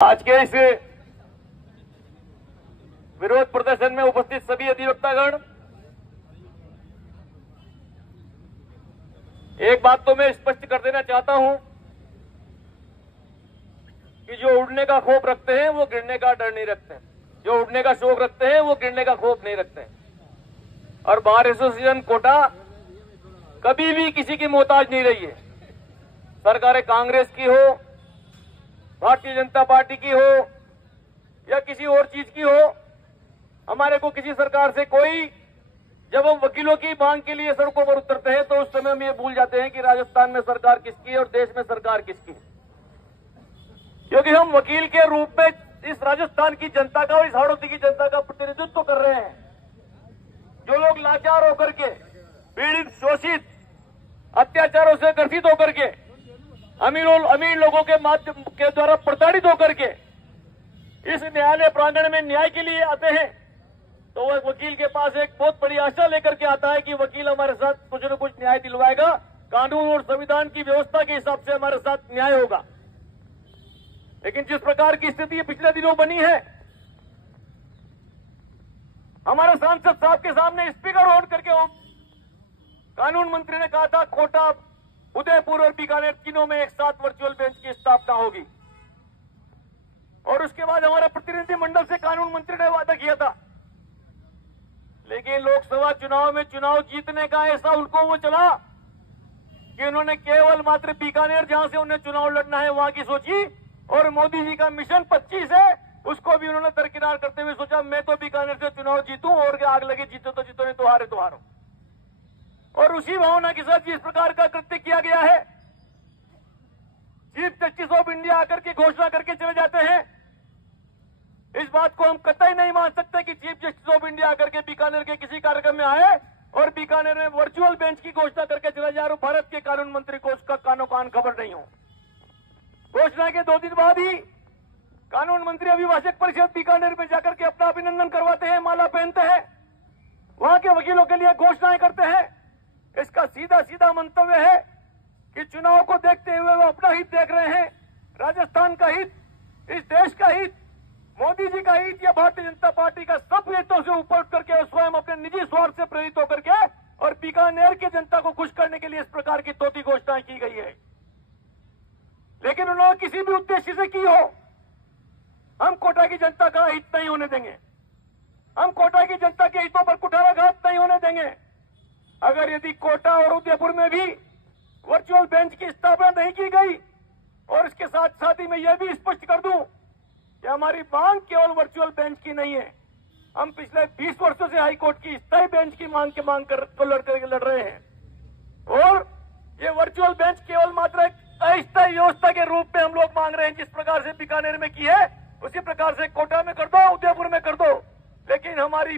आज के इस विरोध प्रदर्शन में उपस्थित सभी अधिवक्तागण, एक बात तो मैं स्पष्ट कर देना चाहता हूं कि जो उड़ने का खौफ रखते हैं वो गिरने का डर नहीं रखते हैं, जो उड़ने का शौक रखते हैं वो गिरने का खौफ नहीं रखते हैं। और बार एसोसिएशन कोटा कभी भी किसी की मोहताज नहीं रही है। सरकारें कांग्रेस की हो, भारतीय जनता पार्टी की हो या किसी और चीज की हो, हमारे को किसी सरकार से कोई, जब हम वकीलों की मांग के लिए सड़कों पर उतरते हैं तो उस समय हम ये भूल जाते हैं कि राजस्थान में सरकार किसकी है और देश में सरकार किसकी है, क्योंकि हम वकील के रूप में इस राजस्थान की जनता का और इस हाड़ौती की जनता का प्रतिनिधित्व कर रहे हैं। जो लोग लाचार होकर के, पीड़ित, शोषित, अत्याचारों से ग्रसित होकर के, अमीर लोगों के माध्यम के द्वारा प्रताड़ित होकर के इस न्यायालय प्रांगण में न्याय के लिए आते हैं, तो वह वकील के पास एक बहुत बड़ी आशा लेकर के आता है कि वकील हमारे साथ कुछ न कुछ न्याय दिलवाएगा, कानून और संविधान की व्यवस्था के हिसाब से हमारे साथ न्याय होगा। लेकिन जिस प्रकार की स्थिति पिछले दिनों बनी है, हमारे सांसद साहब के सामने स्पीकर ऑन करके कानून मंत्री ने कहा था कोटा, उदयपुर और बीकानेर तीनों में एक साथ वर्चुअल बेंच की स्थापना होगी। और उसके बाद हमारे प्रतिनिधि मंडल से कानून मंत्री ने वादा किया था, लेकिन लोकसभा चुनाव में चुनाव जीतने का ऐसा उनको वो चला कि उन्होंने केवल मात्र बीकानेर, जहां से उन्हें चुनाव लड़ना है, वहां की सोची, और मोदी जी का मिशन 25 है उसको भी उन्होंने दरकिनार करते हुए सोचा मैं तो बीकानेर से चुनाव जीतूं और आग लगे, जीतो तो जीतो, नहीं तो हारे तो हारो। और उसी भावना के साथ जिस प्रकार का कृत्य किया गया है, चीफ जस्टिस ऑफ इंडिया आकर के घोषणा करके चले जाते हैं। इस बात को हम कतई नहीं मान सकते कि चीफ जस्टिस ऑफ इंडिया आकर के बीकानेर के किसी कार्यक्रम में आए और बीकानेर में वर्चुअल बेंच की घोषणा करके चले जाए और भारत के कानून मंत्री को उसका कानो कान खबर नहीं हो। घोषणा के 2 दिन बाद ही कानून मंत्री अभिभाषक परिषद बीकानेर में जाकर के अपना अभिनंदन करवाते हैं, माला पहनते हैं, वहां के वकीलों के लिए घोषणाएं करते हैं। इसका सीधा सीधा मंतव्य है कि चुनाव को देखते हुए वो अपना हित देख रहे हैं, राजस्थान का हित, इस देश का हित, मोदी जी का हित या भारतीय जनता पार्टी का, सब हितों से ऊपर उठ करके स्वयं अपने निजी स्वार्थ से प्रेरित होकर के और बीकानेर की जनता को खुश करने के लिए इस प्रकार की तोती घोषणाएं की गई है। लेकिन उन्होंने किसी भी उद्देश्य से की हो, हम कोटा की जनता का हित नहीं होने देंगे, हम कोटा की जनता के हितों पर कुठाराघात नहीं होने देंगे। अगर यदि कोटा और उदयपुर में भी वर्चुअल बेंच की स्थापना नहीं की गई, और इसके साथ साथ ही मैं यह भी स्पष्ट कर दूं कि हमारी मांग केवल वर्चुअल बेंच की नहीं है, हम पिछले 20 वर्षों से हाईकोर्ट की स्थायी बेंच की लड़ रहे हैं। और ये वर्चुअल बेंच केवल मात्र एक अस्थायी व्यवस्था के रूप में हम लोग मांग रहे हैं। जिस प्रकार से बीकानेर में की है उसी प्रकार से कोटा में कर दो, उदयपुर में कर दो। लेकिन हमारी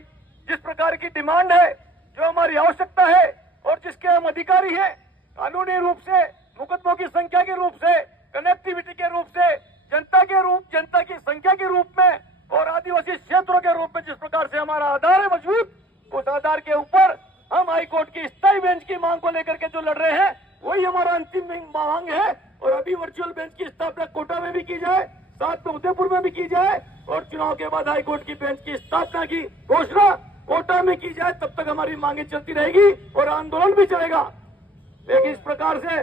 जिस प्रकार की डिमांड है, जो हमारी आवश्यकता है और जिसके हम अधिकारी हैं, कानूनी रूप से, मुकदमों की संख्या के रूप से, कनेक्टिविटी के रूप से, जनता की संख्या के रूप में और आदिवासी क्षेत्रों के रूप में जिस प्रकार से हमारा आधार है मजबूत, उस आधार के ऊपर हम हाईकोर्ट की स्थायी बेंच की मांग को लेकर के जो लड़ रहे हैं वही हमारा अंतिम मांग है। और अभी वर्चुअल बेंच की स्थापना कोटा में भी की जाए, साथ में उदयपुर में भी की जाए, और चुनाव के बाद हाईकोर्ट की बेंच की स्थापना की घोषणा कोटा में की जाए, तब तक हमारी मांगे चलती रहेगी और आंदोलन भी चलेगा। लेकिन इस प्रकार से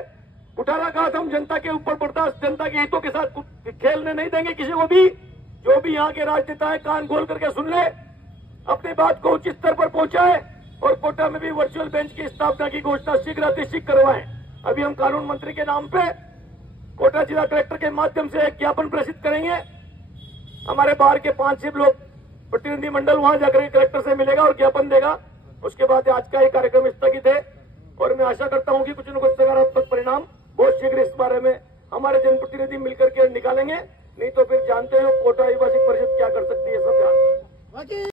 कुठाराघात हम जनता के ऊपर बर्दाश्त, जनता के हितों के साथ खेलने नहीं देंगे किसी को भी। जो भी यहाँ के राजनेता है कान खोल करके सुन ले, अपनी बात को उचित स्तर पर पहुंचाए और कोटा में भी वर्चुअल बेंच की स्थापना की घोषणा शीघ्र अतिशीघ्र करवाएं। अभी हम कानून मंत्री के नाम पे कोटा जिला कलेक्टर के माध्यम से एक ज्ञापन प्रेषित करेंगे। हमारे बाहर के 5-6 लोग प्रतिनिधि मंडल वहां जाकर कलेक्टर से मिलेगा और ज्ञापन देगा। उसके बाद आज का ये कार्यक्रम स्थगित है और मैं आशा करता हूं कि कुछ न कुछ सकारात्मक परिणाम बहुत शीघ्र इस बारे में हमारे जनप्रतिनिधि मिलकर के निकालेंगे। नहीं तो फिर जानते हो कोटा आदिवासी परिषद क्या कर सकती है, सब जानते हैं।